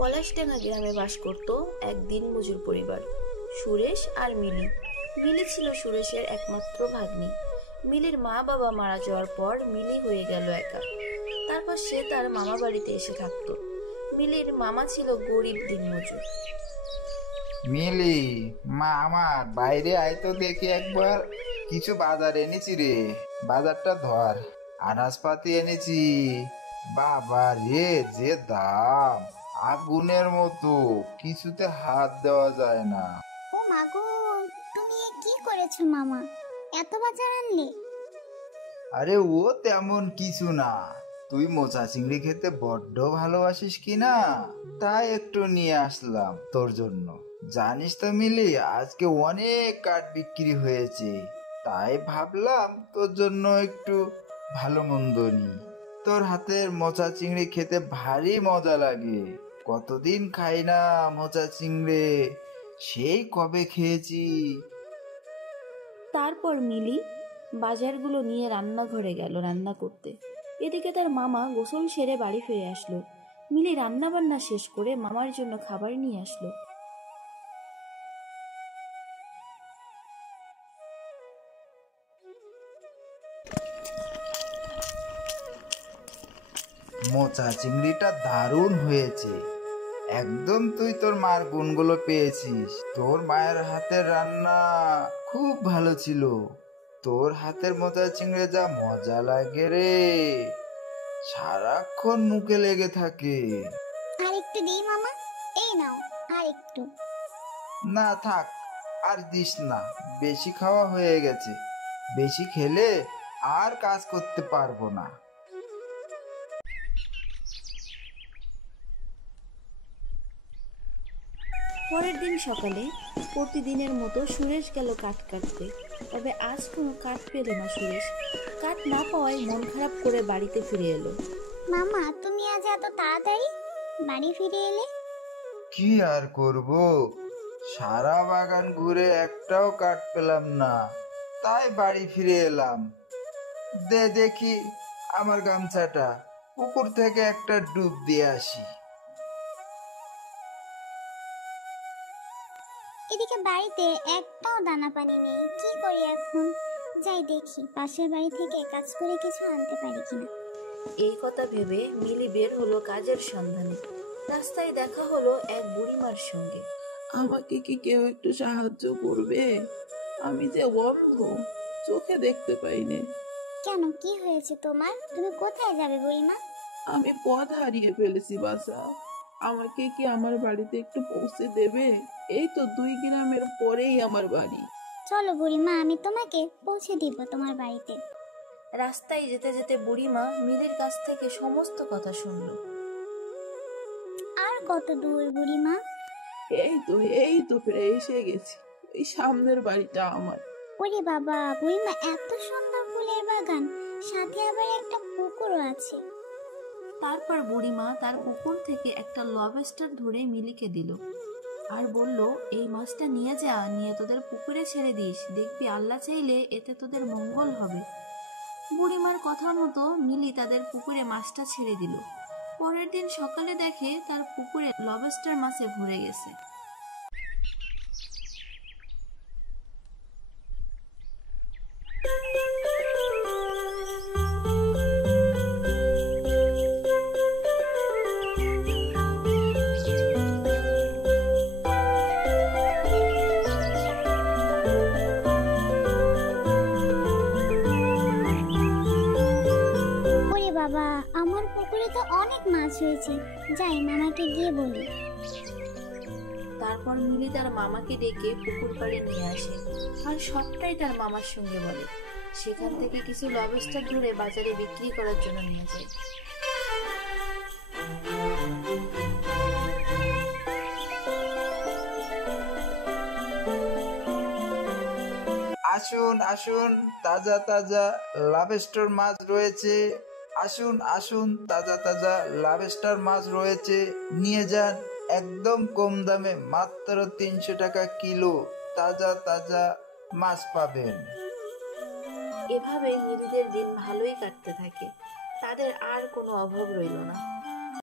পলাশডাঙ্গা গ্রামে বাস করত এক দিনমজুর পরিবার, সুরেশ আর মিলি। মিলি ছিল সুরেশের একমাত্র ভাগ্নি। মিলির মা বাবা মারা যাওয়ার পর মিলি হয়ে গেল একা। তারপর সে তার মামা বাড়িতে এসে থাকতো। মিলির মামা ছিল গরিব দিনমজুর। মিলি, মা আমার বাইরে আয় তো দেখি একবার। কিছু বাজার এনেছি রে, বাজারটা ধর। আনাজপাতি এনেছি। বাবা রে, যে দাম! আগুনের মতো, কিছুতে হাত দেওয়া যায় না। ও মাগো, তুমি এ কি করেছো মামা? এত বাজার আনলে? আরে ও তেমন কিছু না। তুই মোচা চিংড়ি খেতে বড্ড ভালোবাসিস কি না, তাই একটু নিয়ে আসলাম তোর জন্য। জানিস তো মিলি, আজকে অনেক কাঠ বিক্রি হয়েছে, তাই ভাবলাম তোর জন্য একটু ভালো মন্দ নি। তোর হাতের মোচা চিংড়ি খেতে ভারী মজা লাগে। কতদিন খাই না মোচা চিংড়ি, সেই কবে খেয়েছি। তারপর মিলি বাজারগুলো নিয়ে রান্নাঘরে গেল রান্না করতে। এদিকে তার মামা গোসল সেরে বাড়ি ফিরে আসলো। মিলি রান্না বান্না শেষ করে মামার জন্য খাবার নিয়ে আসলো। মোচা চিংড়িটা দারুণ হয়েছে। একদম তুই তোর মার গুণগুলো পেয়েছিস। তোর মায়ের হাতের রান্না খুব ভালো ছিল। তোর হাতের মোচা চিংড়ি যা মজা লাগে রে, সারাক্ষণ মুখে লেগে থাকে। আর একটু দিই মামা, এই নাও আর একটু। না থাক, আর দিস না, বেশি খাওয়া হয়ে গেছে। বেশি খেলে আর কাজ করতে পারবো না। পরের দিন সকালে প্রতিদিনের মতো সুরেশ গেল কাঠ কাটতে। তবে আজ কোনো কাঠ পেল না সুরেশ। কাঠ না পাওয়ায় মন খারাপ করে বাড়িতে ফিরে এলো। মামা, তুমি আজ এত তাড়াতাড়ি বাড়ি ফিরে এলে? কি আর করব, সারা বাগান ঘুরে একটাও কাঠ পেলাম না, তাই বাড়ি ফিরে এলাম। দে দেখি আমার গামছাটা, পুকুর থেকে একটা ডুব দিয়ে আসি। এদিকে বাড়িতে একটাও দানা পানি নেই, কি করি এখন? যাই দেখি পাশের বাড়ি থেকে কাজ করে কিছু আনতে পারি কিনা। এই কথা ভেবে মিলি বের হলো কাজের সন্ধানে। রাস্তায় দেখা হলো এক বুড়িমার সঙ্গে। আমাকে কি কেউ একটু সাহায্য করবে? আমি যে অন্ধ, চোখে দেখতে পাই না। কেন, কি হয়েছে তোমার? তুমি কোথায় যাবে বুড়িমা? আমি পথ হারিয়ে ফেলেছি বাসা। আমাকে কি আমার বাড়িতে একটু পৌঁছে দেবে? এই তো 2 গ্রামের পরেই আমার বাড়ি। চলো বুড়িমা, আমি তোমাকে পৌঁছে দিব তোমার বাড়িতে। রাস্তায় যেতে যেতে বুড়িমা মিলির কাছ থেকে সমস্ত কথা শুনল। আর কত দূর বুড়িমা? এই তো প্রায় এসে গেছি। এই সামনের বাড়িটা আমার। ওরে বাবা, বুড়িমা এত সুন্দর ফুলের বাগান, সাথে আবার একটা পুকুরও আছে। তারপর বুড়িমা তার পুকুর থেকে একটা লবস্টার ধরে মিলিকে দিল আর বলল, এই মাছটা নিয়ে যা, নিয়ে তোদের পুকুরে ছেড়ে দিস, দেখবি আল্লাহ চাইলে এতে তোদের মঙ্গল হবে। বুড়িমার কথার মতো মিলি তাদের পুকুরে মাছটা ছেড়ে দিল। পরের দিন সকালে দেখে তার পুকুরে লবস্টার মাছে ভরে গেছে। ওরে বাবা, আমার পুকুরে তো অনেক মাছ হয়েছে, যাই মামাকে গিয়ে বলি। তারপর মিলি তার মামাকে ডেকে পুকুর পাড়ে নিয়ে আসে আর সবটাই তার মামার সঙ্গে বলে। সেখান থেকে কিছু লবস্টার ধরে বাজারে বিক্রি করার জন্য নিয়ে যায়। আসুন আসুন, তাজা তাজা লবস্টার মাছ রয়েছে। আসুন আসুন, তাজা তাজা লবস্টার মাছ রয়েছে, নিয়ে যান। একদম কম দামে, মাত্র 300 টাকা কিলো তাজা তাজা মাছ পাবেন। এভাবে মিলিদের দিন ভালোই কাটতে থাকে। তাদের আর কোনো অভাব রইল না।